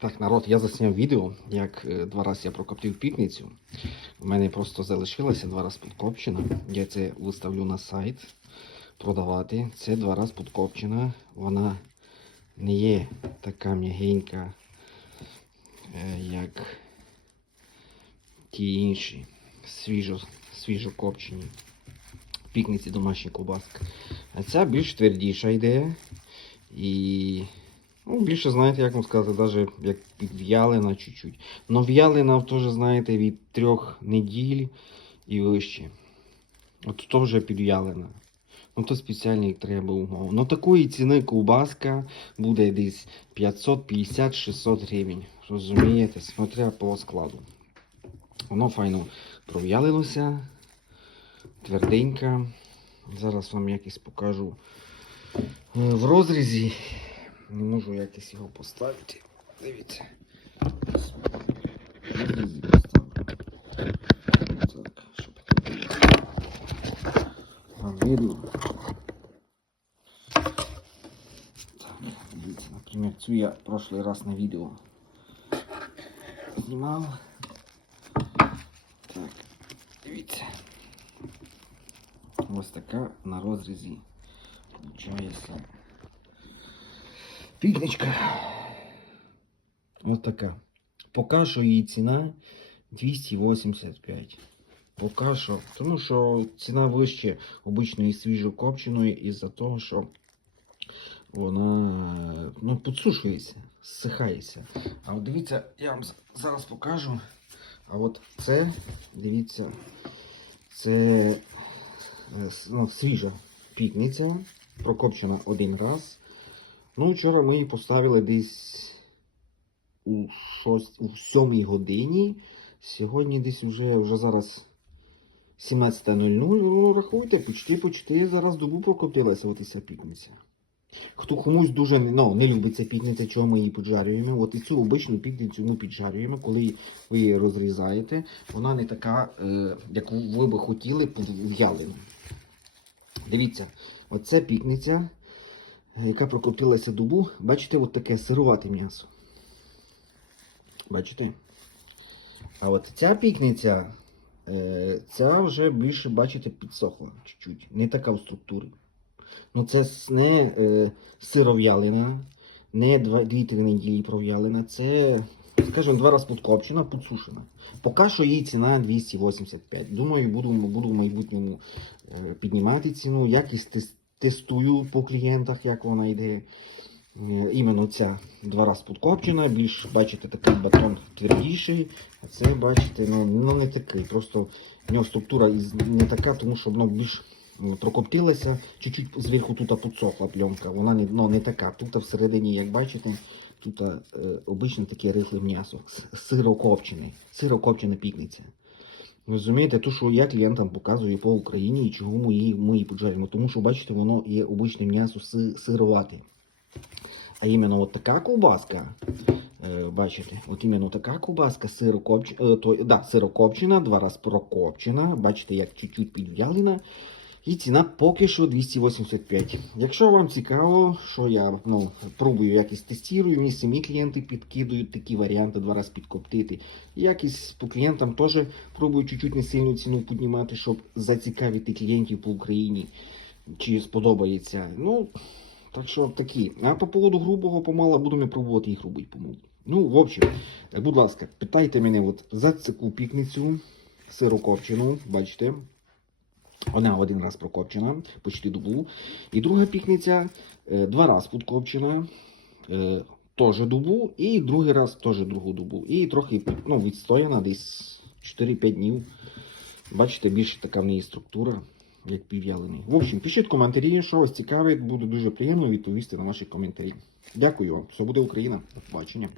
Так, народ, я засняв відео, як е, два рази я прокоптив пітницю. У мене просто залишилося два рази підкопчена. Я це виставлю на сайт продавати. Це два рази підкопчена. Вона не є така м'ягенька, е, як ті інші свіжо, свіжо копчені пікниці домашні ковбаски. А ця більш твердіша йде. І ну, більше, знаєте, як вам сказати, навіть як підв'ялена чуть-чуть. Но в'ялена теж, знаєте, від трьох неділь і вище. От то вже підв'ялена. Ну то спеціальні треба умови. Ну такої ціни ковбаска буде десь 550-600 гривень. Розумієте, смотря по складу. Воно файно пров'ялилося, тверденька. Зараз вам якось покажу е, в розрізі. Не можу якось його поставити. Дивіться. В розрізі поставлю. Так, щоб вам видно. Так, дивіться, наприклад, цю я прошлий раз на відео знімав. Так, дивіться. Ось така на розрізі. Получається. Пікничка. Ось така. Поки що її ціна 285. Поки що. Тому що ціна вище обичної свіжокопченої із-за того, що вона ну, підсушується, зсихається. А от дивіться, я вам зараз покажу. А от це, дивіться, це е, ну, свіжа пікниця, прокопчена один раз. Ну, вчора ми її поставили десь у, шост... у 7 годині. Сьогодні десь вже, вже зараз 17.00. Ну, рахуйте, почти почти зараз добу прокоптилася от і ця пікниця. Хто комусь дуже ну, не любить ця пікниця, чого ми її піджарюємо. От і цю обичну пікницю ми піджарюємо, коли ви її розрізаєте. Вона не така, е, як ви би хотіли, в'ялена. Дивіться, оце пікниця, е, яка прокоптилася добу. Бачите, от таке сирувате м'ясо. Бачите? А от ця пікниця, е, ця вже більше, бачите, підсохла чуть-чуть. Не така в структурі. Ну це не е, сиров'ялина, не 2-3 неділі пров'ялина. Це, скажімо, два рази подкопчена, підсушена. Поки що її ціна 285. Думаю, буду, буду в майбутньому е, піднімати ціну. Якість тестую по клієнтах, як вона йде. Е, Іменно ця два рази подкопчена, більш, бачите, такий батон твердіший, а це, бачите, ну, ну не такий. Просто в нього структура не така, тому що воно більш ну, прокоптилася, чуть-чуть зверху тут підсохла пленка. Вона не, ну, не така. Тут всередині, як бачите, тут е, обичне таке рихле м'ясо. Сирокопчене. Сирокопчена пікниця. Розумієте, то, що я клієнтам показую по Україні і чого ми її, ми її поджаримо. Тому що, бачите, воно є обичне м'ясо сирувати. А іменно от така ковбаска, е, бачите, от іменно така ковбаска сирокопчена, да, сирокопчена, два рази прокопчена, бачите, як чуть-чуть підв'ялена. І ціна поки що 285. Якщо вам цікаво, що я ну, пробую якось тестую, мені самі клієнти підкидують такі варіанти два рази підкоптити. Якісь по клієнтам теж пробую чуть-чуть не сильну ціну піднімати, щоб зацікавити клієнтів по Україні, чи сподобається. Ну, так що такі. А по поводу грубого помала будемо пробувати і грубий помол. Ну, в общем, будь ласка, питайте мене от за цю пікницю сирокопчену, бачите. Вона один раз прокопчена, почти добу. І друга пікниця е, два рази подкопчена, е, теж добу, і другий раз теж другу добу. І трохи ну, відстояна, десь 4-5 днів. Бачите, більше така в неї структура, як пів'ялений. В общем, пишіть коментарі, що вас цікавить, буде дуже приємно відповісти на ваші коментарі. Дякую вам. Все буде Україна. До побачення.